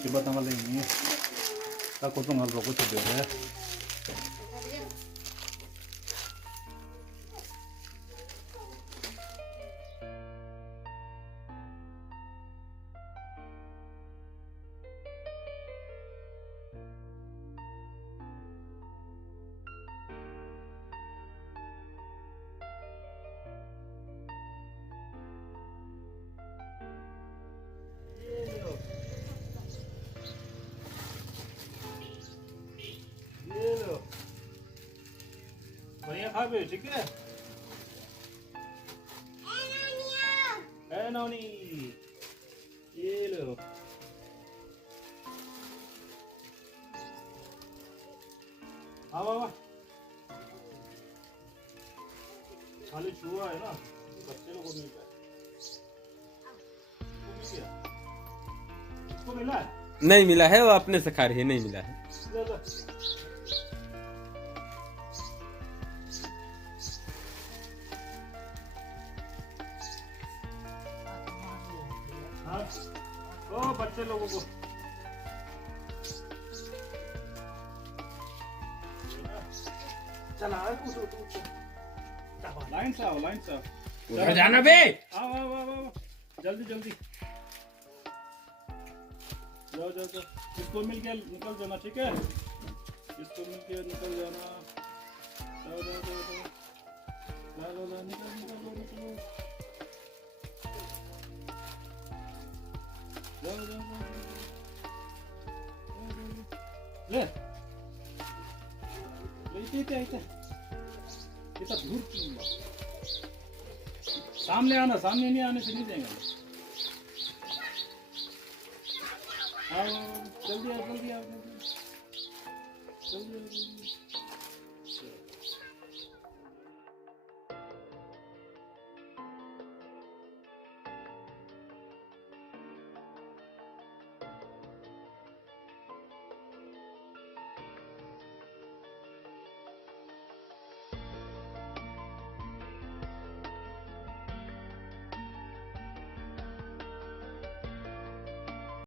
tiba tanggal ini aku tuh nggak rokok coba ya. बढ़िया खा बे ठीक है नौनी ये लो हाँ बाबा खाली छुआ है ना बच्चे लोगों को मिलता है इसको मिला है नहीं मिला है, वो अपने से खा रही है, नहीं मिला है। हाँ ओ बच्चे लोगों को चला लाइन से आओ उधर जाना बे। आओ जल्दी जल्दी जाओ इसको मिल के निकल जाना ठीक है, इसको मिल के निकल जाना। जाओ निकल ले इतना दूर सामने आना, सामने नहीं आने से नहीं देंगे। आओ जल्दी आओ जल्दी।